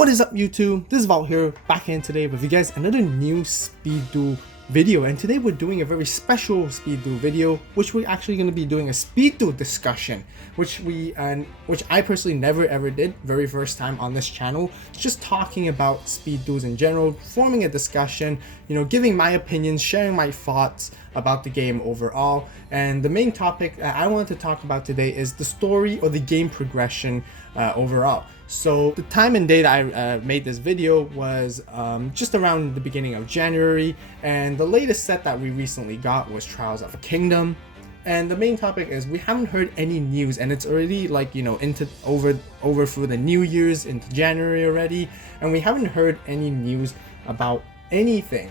What is up YouTube? This is Vault here, back in today with you guys another new Speed Duel video, and today we're doing a very special Speed Duel video, which we're actually going to be doing a Speed Duel discussion, which I personally never ever did, very first time on this channel, just talking about Speed Duels in general, forming a discussion, giving my opinions, sharing my thoughts about the game overall. And the main topic I wanted to talk about today is the story or the game progression overall. So the time and date I made this video was just around the beginning of January, and the latest set that we recently got was Trials of a Kingdom. And the main topic is we haven't heard any news, and it's already like into over through the New Year's into January already, and we haven't heard any news about anything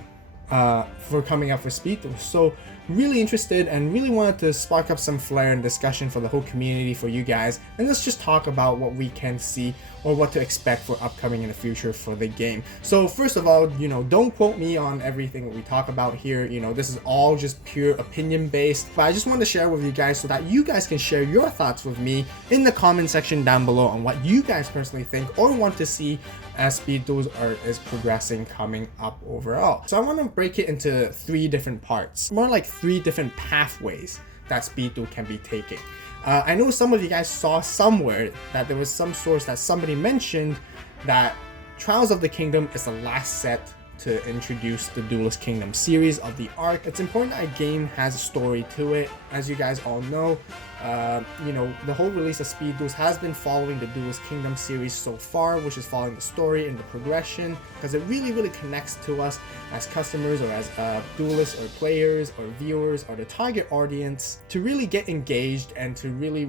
for coming up for Speed Duel. So really interested and really wanted to spark up some flair and discussion for the whole community, for you guys, and let's just talk about what we can see or what to expect for upcoming in the future for the game. So first of all, don't quote me on everything that we talk about here. This is all just pure opinion based, but I just want to share with you guys so that you guys can share your thoughts with me in the comment section down below on what you guys personally think or want to see as Speed Duels is progressing coming up overall. So I want to break it into three different parts, more like three different pathways that Speed Duel can be taking. I know some of you guys saw somewhere that there was some source that somebody mentioned that Trials of the Kingdom is the last set to introduce the Duelist Kingdom series of the arc. It's important that a game has a story to it. As you guys all know, the whole release of Speed Duels has been following the Duelist Kingdom series so far, which is following the story and the progression, because it really connects to us as customers or as duelists or players or viewers or the target audience to really get engaged and to really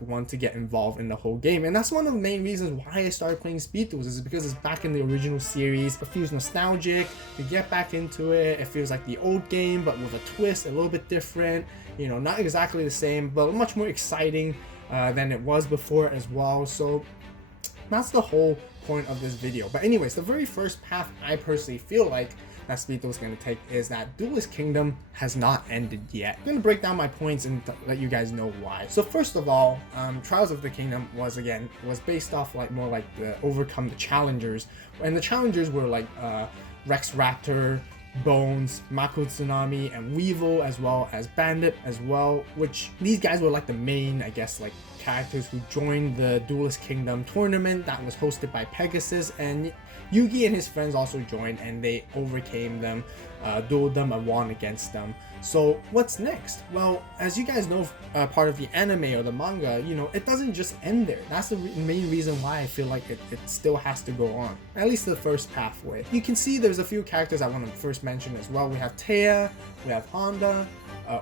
want to get involved in the whole game. And that's one of the main reasons why I started playing Speed Duels, is because it's back in the original series. It feels nostalgic to get back into it. It feels like the old game but with a twist, a little bit different, not exactly the same, but much more exciting than it was before as well. So that's the whole point of this video. But anyways, the very first path I personally feel like that Speed Duel is going to take is that Duelist Kingdom has not ended yet. I'm going to break down my points and let you guys know why. So first of all, Trials of the Kingdom was based off more like the overcome the challengers, and the challengers were like Rex Raptor, Bones, Mako Tsunami, and Weevil, as well as Bandit as well, which these guys were like the main, characters who joined the Duelist Kingdom tournament that was hosted by Pegasus, and Yugi and his friends also joined, and they overcame them, dueled them and won against them. So what's next? Well, as you guys know, part of the anime or the manga, it doesn't just end there. That's the main reason why I feel like it still has to go on, at least the first pathway. You can see there's a few characters I want to first mention as well. We have Taya, we have Honda,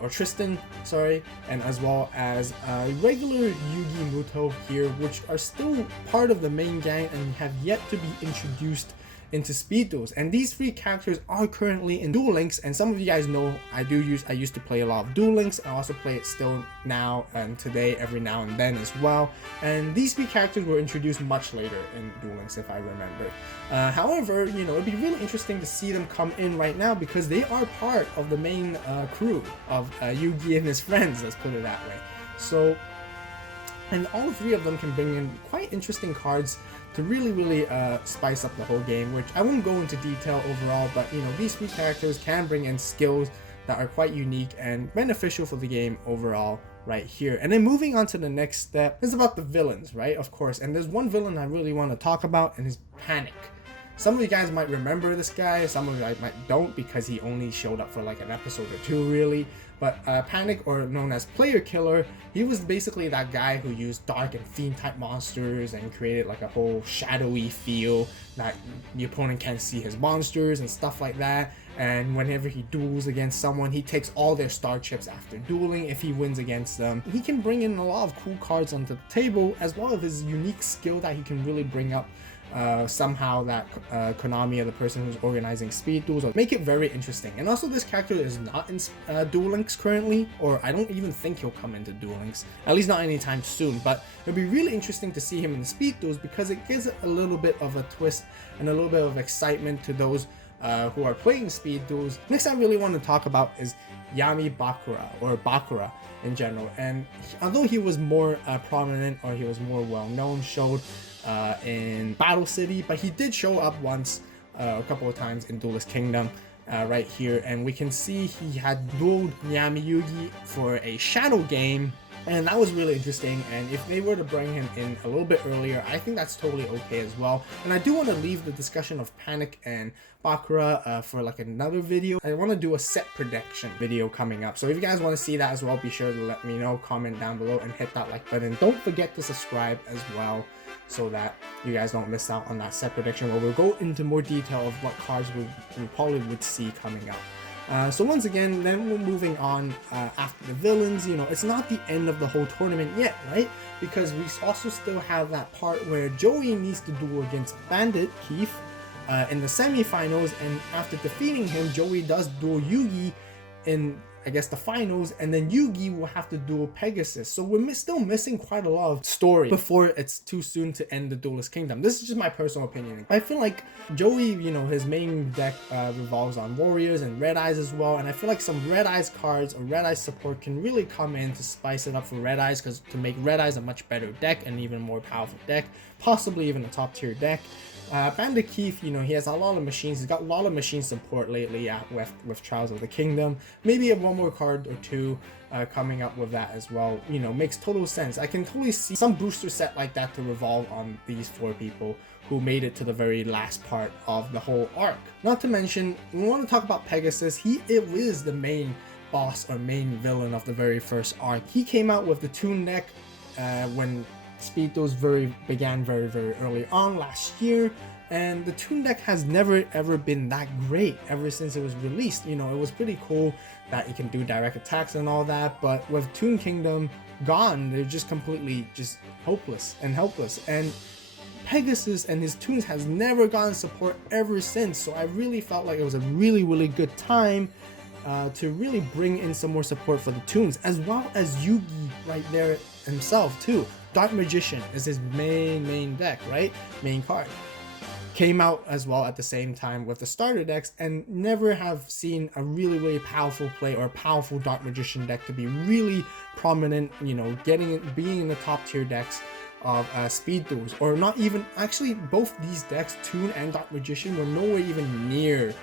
or Tristan, sorry, and as well as regular Yugi Muto here, which are still part of the main gang and have yet to be introduced into Speed Duels. And these three characters are currently in Duel Links, and some of you guys know I used to play a lot of Duel Links. I also play it still now and today every now and then as well, and these three characters were introduced much later in Duel Links if I remember. However, it'd be really interesting to see them come in right now, because they are part of the main crew of Yugi and his friends, let's put it that way. So, and all three of them can bring in quite interesting cards to really spice up the whole game, which I won't go into detail overall, but these three characters can bring in skills that are quite unique and beneficial for the game overall right here. And then moving on to the next step is about the villains, right? Of course, and there's one villain I really want to talk about, and his Panic. Some of you guys might remember this guy, some of you guys might don't, because he only showed up for like an episode or two really. But Panic, or known as Player Killer, he was basically that guy who used dark and fiend type monsters and created like a whole shadowy feel that the opponent can't see his monsters and stuff like that. And whenever he duels against someone, he takes all their star chips after dueling if he wins against them. He can bring in a lot of cool cards onto the table, as well as his unique skill that he can really bring up somehow that Konami, or the person who's organizing Speed Duels, or make it very interesting. And also, this character is not in Duel Links currently, or I don't even think he'll come into Duel Links, at least not anytime soon. But it'll be really interesting to see him in Speed Duels, because it gives a little bit of a twist and a little bit of excitement to those who are playing Speed Duels. Next I really want to talk about is Yami Bakura, or Bakura in general. And although he was more prominent, or he was more well known, showed in Battle City, but he did show up once, a couple of times in Duelist Kingdom. Right here, and we can see he had dueled Yami Yugi for a shadow game, and that was really interesting. And if they were to bring him in a little bit earlier, I think that's totally okay as well. And I do want to leave the discussion of Panic and Bakura for like another video. I want to do a set prediction video coming up, so if you guys want to see that as well, be sure to let me know, comment down below, and hit that like button. Don't forget to subscribe as well, so that you guys don't miss out on that set prediction where we'll go into more detail of what cards we probably would see coming up. So once again, then we're moving on after the villains. You know, it's not the end of the whole tournament yet, right? Because we also still have that part where Joey needs to duel against Bandit Keith in the semifinals, and after defeating him, Joey does duel Yugi in, I guess, the finals, and then Yugi will have to duel Pegasus. So we're still missing quite a lot of story before it's too soon to end the Duelist Kingdom. This is just my personal opinion. I feel like Joey, you know, his main deck revolves on Warriors and Red Eyes as well, and I feel like some Red Eyes cards or Red Eyes support can really come in to spice it up for Red Eyes, because to make Red Eyes a much better deck and even more powerful deck, possibly even a top tier deck. Bandit Keith, you know, he has a lot of machines. He's got a lot of machine support lately with Trials of the Kingdom. Maybe one more card or two coming up with that as well. You know, makes total sense. I can totally see some booster set like that to revolve on these 4 people who made it to the very last part of the whole arc. Not to mention, we want to talk about Pegasus. It is the main boss or main villain of the very first arc. He came out with the Toon deck when Speed Duels began very early on last year, and the Toon deck has never ever been that great ever since it was released. You know, it was pretty cool that you can do direct attacks and all that, but with Toon Kingdom gone, they're just completely just hopeless and helpless. And Pegasus and his Toons has never gotten support ever since, so I really felt like it was a really good time to really bring in some more support for the Toons, as well as Yugi right there himself too. Dark Magician is his main deck, right? Main card. Came out as well at the same time with the starter decks, and never have seen a really powerful play or a powerful Dark Magician deck to be really prominent, you know, being in the top tier decks of Speed Duels. Or not even, actually both these decks, Toon and Dark Magician, were nowhere even near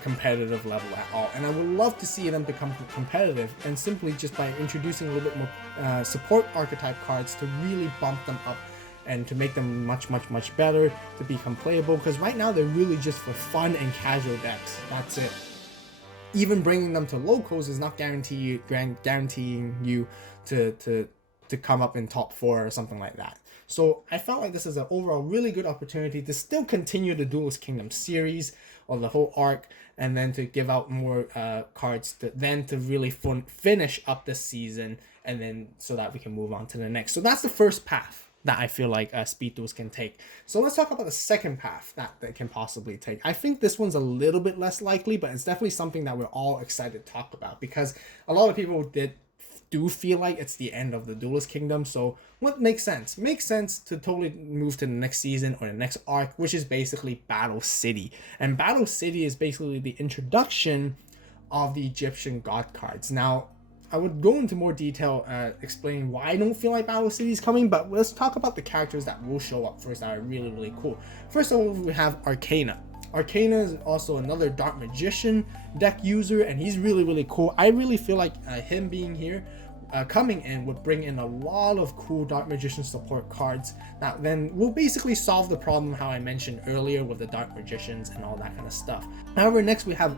competitive level at all, and I would love to see them become competitive, and simply just by introducing a little bit more support archetype cards to really bump them up and to make them much better to become playable, because right now they're really just for fun and casual decks. That's it. Even bringing them to locals is not guaranteeing you to come up in top 4 or something like that. So I felt like this is an overall really good opportunity to still continue the Duelist Kingdom series or the whole arc, and then to give out more cards to really finish up the season, and then so that we can move on to the next. So that's the first path that I feel like Speed Duels can take. So let's talk about the second path that they can possibly take. I think this one's a little bit less likely, but it's definitely something that we're all excited to talk about, because a lot of people do feel like it's the end of the Duelist Kingdom. So what makes sense? Makes sense to totally move to the next season or the next arc, which is basically Battle City. And Battle City is basically the introduction of the Egyptian god cards. Now, I would go into more detail explaining why I don't feel like Battle City is coming, but let's talk about the characters that will show up first that are really cool. First of all, we have Arcana. Arcana is also another Dark Magician deck user, and he's really cool. I really feel like him being here, coming in, would bring in a lot of cool Dark Magician support cards that then will basically solve the problem how I mentioned earlier with the Dark Magicians and all that kind of stuff. However, next we have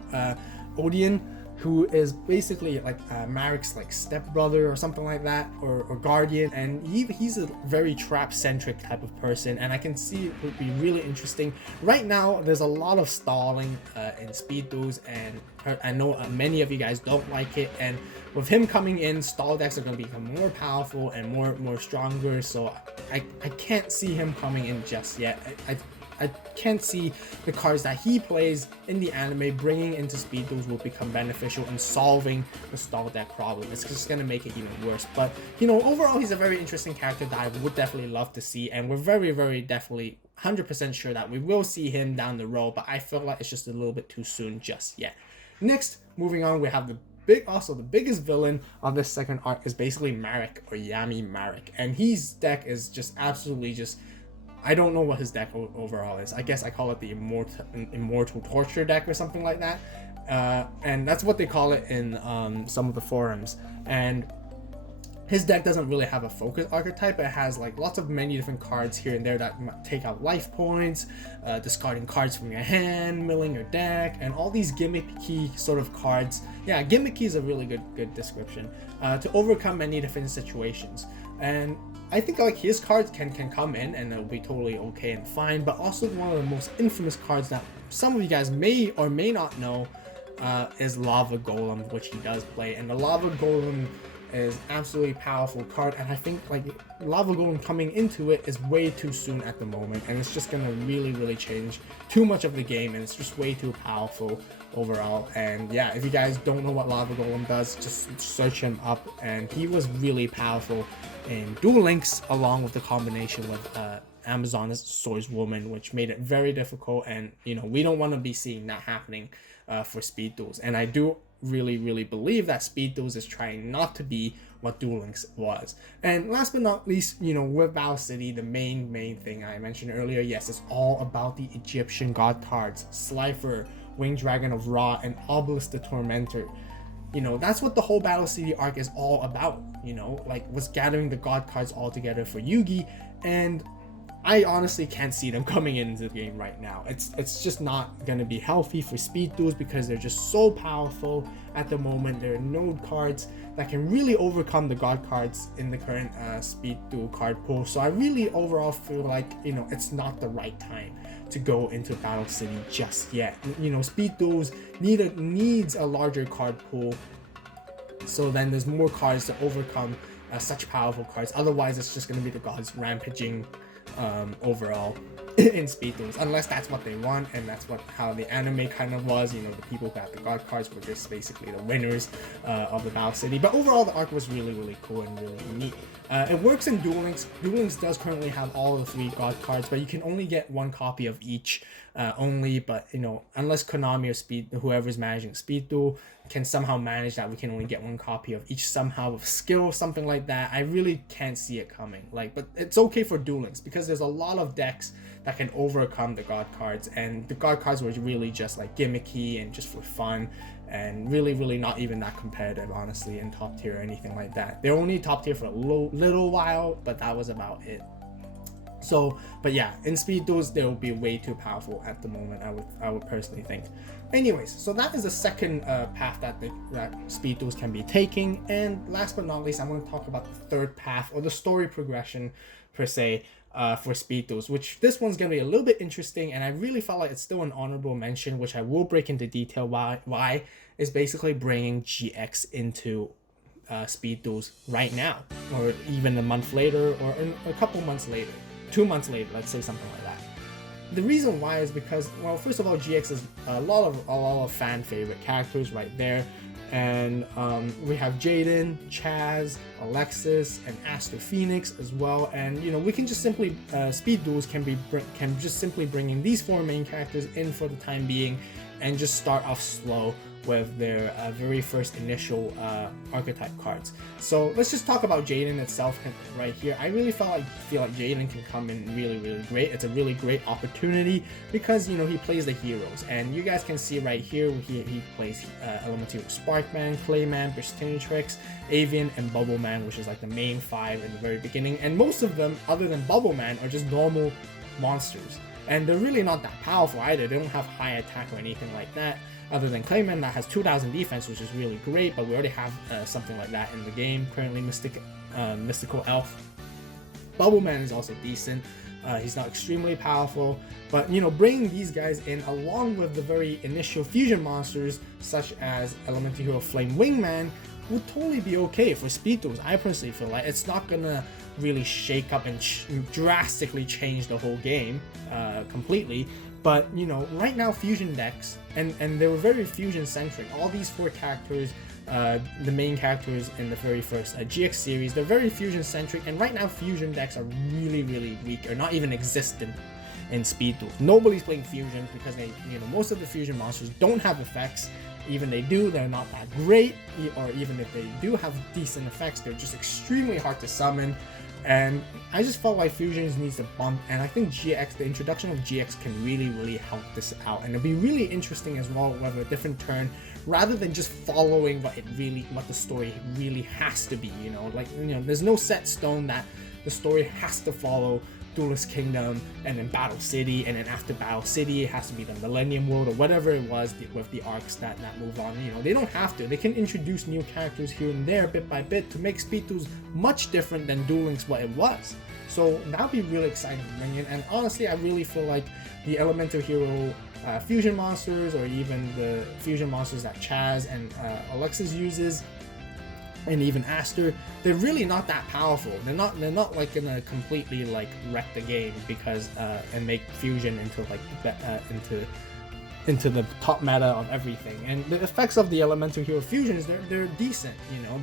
Odeon, who is basically like Marek's like stepbrother or something like that, or guardian, and he's a very trap-centric type of person, and I can see it would be really interesting. Right now, there's a lot of stalling in Speed Duels, and I know many of you guys don't like it, and with him coming in, stall decks are going to become more powerful and more stronger, so I can't see him coming in just yet. I can't see the cards that he plays in the anime bringing into Speed Duels will become beneficial in solving the stall deck problem. It's just going to make it even worse. But, you know, overall, he's a very interesting character that I would definitely love to see. And we're very definitely 100% sure that we will see him down the road. But I feel like it's just a little bit too soon just yet. Next, moving on, we have the biggest villain of this second arc is basically Marek, or Yami Marek. And his deck is just absolutely just I don't know what his deck overall is. I guess I call it the immortal torture deck or something like that, and that's what they call it in some of the forums. And his deck doesn't really have a focus archetype. It has like lots of many different cards here and there that take out life points, discarding cards from your hand, milling your deck, and all these gimmicky sort of cards. Yeah, gimmicky is a really good description, to overcome many different situations. And I think like his cards can come in and it'll be totally okay and fine, but also one of the most infamous cards that some of you guys may or may not know is Lava Golem, which he does play. And the Lava Golem is absolutely powerful card, and I think like Lava Golem coming into it is way too soon at the moment, and it's just gonna really change too much of the game, and it's just way too powerful overall. And yeah, if you guys don't know what Lava Golem does, just search him up, and he was really powerful in Duel Links along with the combination with Amazon's Swordswoman, which made it very difficult, and you know, we don't want to be seeing that happening for Speed Duels. And I do really believe that Speed Duels is trying not to be what Duel Links was. And last but not least, you know, with Battle City, the main thing I mentioned earlier, yes, it's all about the Egyptian god cards, Slifer, Winged Dragon of Ra, and Obelisk the Tormentor. You know, that's what the whole Battle City arc is all about, you know, like was gathering the god cards all together for Yugi. And I honestly can't see them coming into the game right now. It's just not going to be healthy for Speed Duels because they're just so powerful at the moment. There are no cards that can really overcome the god cards in the current Speed Duel card pool. So I really overall feel like, you know, it's not the right time to go into Battle City just yet. You know, Speed Duels needs a larger card pool, so then there's more cards to overcome such powerful cards. Otherwise, it's just going to be the gods rampaging overall in Speed Duels, unless that's what they want, and that's how the anime kind of was. You know, the people who got the god cards were just basically the winners of the Battle City. But overall, the arc was really cool and really neat. It works in Duel Links. Duel Links does currently have all the 3 god cards, but you can only get 1 copy of each only. But you know, unless Konami or whoever's managing Speed Duel can somehow manage that, we can only get 1 copy of each somehow with skill, something like that. I really can't see it coming. Like, but it's okay for Duel Links because there's a lot of decks that can overcome the god cards, and the god cards were really just like gimmicky and just for fun, and really not even that competitive, honestly, in top tier or anything like that. They're only top tier for a little while, but that was about it. So, but yeah, in Speed Duels, they will be way too powerful at the moment, I would personally think. Anyways, so that is the second path that Speed Duels can be taking. And last but not least, I want to talk about the third path, or the story progression per se, for Speed Duels, which this one's going to be a little bit interesting, and I really felt like it's still an honorable mention, which I will break into detail why is basically bringing GX into Speed Duels right now, or even a month later, or a couple months later, 2 months later, let's say something like that. The reason why is because, well, first of all, GX is a lot of fan favorite characters right there. And we have Jaden, Chaz, Alexis, and Aster Phoenix as well. And you know, we can just simply Speed Duels can just simply bring in these 4 main characters in for the time being, and just start off slow with their very first initial archetype cards. So let's just talk about Jaden itself right here. I really feel like Jaden can come in really great. It's a really great opportunity because, you know, he plays the heroes, and you guys can see right here he plays Elemental Sparkman, Clayman, Burstinatrix, Avian, and Bubbleman, which is like the main 5 in the very beginning. And most of them, other than Bubbleman, are just normal monsters, and they're really not that powerful either. They don't have high attack or anything like that, other than Clayman that has 2000 defense, which is really great, but we already have something like that in the game currently. Mystical Elf. Bubbleman is also decent. He's not extremely powerful, but you know, bringing these guys in along with the very initial fusion monsters such as Elemental Hero Flame Wingman would totally be okay for Speed Duels. I personally feel like it's not gonna really shake up and drastically change the whole game completely. But you know, right now fusion decks, and they were very fusion centric. All these 4 characters, the main characters in the very first GX series, they're very fusion centric, and right now fusion decks are really weak, or not even existent in Speed Duels. Nobody's playing fusion because most of the fusion monsters don't have effects. Even they do, they're not that great, or even if they do have decent effects, they're just extremely hard to summon. and I just felt like Fusions needs to bump, and I think GX, the introduction of GX can really help this out, and it'll be really interesting as well with a different turn, rather than just following what the story really has to be, you know, like, you know, there's no set stone that the story has to follow Duelist Kingdom and then Battle City, and then after Battle City it has to be the Millennium World or whatever it was with the arcs that move on. You know, they don't have to. They can introduce new characters here and there bit by bit to make Speed Duels much different than Dueling's what it was. So that'll be really exciting, and honestly I really feel like the Elemental Hero fusion monsters, or even the fusion monsters that Chaz and Alexis uses, and even Aster, they're really not that powerful. They're not like gonna completely like wreck the game because and make fusion into like into the top meta of everything. And the effects of the Elemental Hero fusions, they're decent, you know,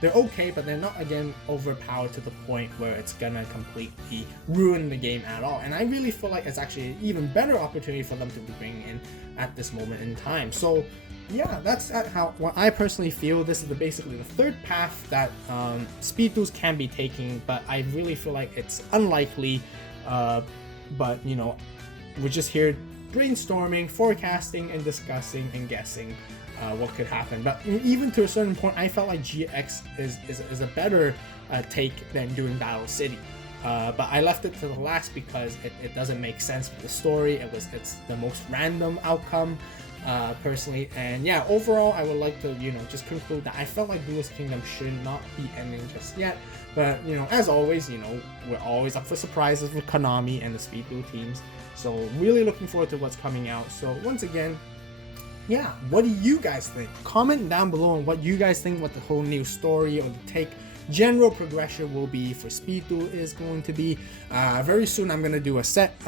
they're okay, but they're not, again, overpowered to the point where it's gonna completely ruin the game at all. And I really feel like it's actually an even better opportunity for them to be bringing in at this moment in time. So yeah, that's what I personally feel. This is basically the third path that Speed Duels can be taking, but I really feel like it's unlikely. But you know, we're just here brainstorming, forecasting, and discussing and guessing what could happen. But even to a certain point, I felt like GX is a better take than doing Battle City. But I left it to the last because it doesn't make sense with the story. It's the most random outcome. Personally, and yeah, overall I would like to, you know, just conclude that I felt like Duelist Kingdom should not be ending just yet, but you know, as always, you know, we're always up for surprises with Konami and the Speed Duel teams, so really looking forward to what's coming out. So once again, yeah, what do you guys think? Comment down below on what you guys think, what the whole new story or the take general progression will be for Speed Duel is going to be. Very soon I'm going to do a set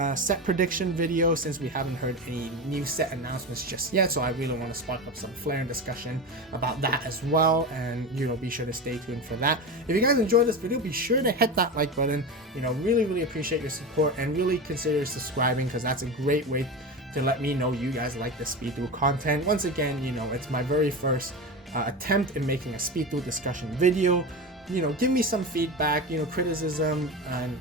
prediction video, since we haven't heard any new set announcements just yet, so I really want to spark up some flair and discussion about that as well, and you know, be sure to stay tuned for that. If you guys enjoyed this video, be sure to hit that like button. You know, really appreciate your support, and really consider subscribing, because that's a great way to let me know you guys like the Speed Duel content. Once again, you know, it's my very first attempt in making a Speed Duel discussion video. You know, give me some feedback, you know, criticism,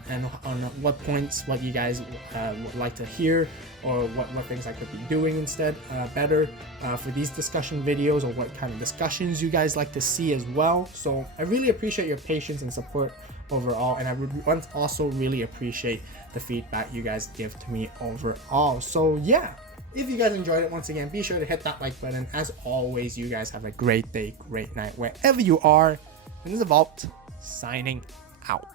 and on what points, what you guys would like to hear, or what things I could be doing instead better for these discussion videos, or what kind of discussions you guys like to see as well. So I really appreciate your patience and support overall, and I would also really appreciate the feedback you guys give to me overall. So yeah, if you guys enjoyed it, once again, be sure to hit that like button. As always, you guys have a great day, great night, wherever you are. And this is AVAULT signing out.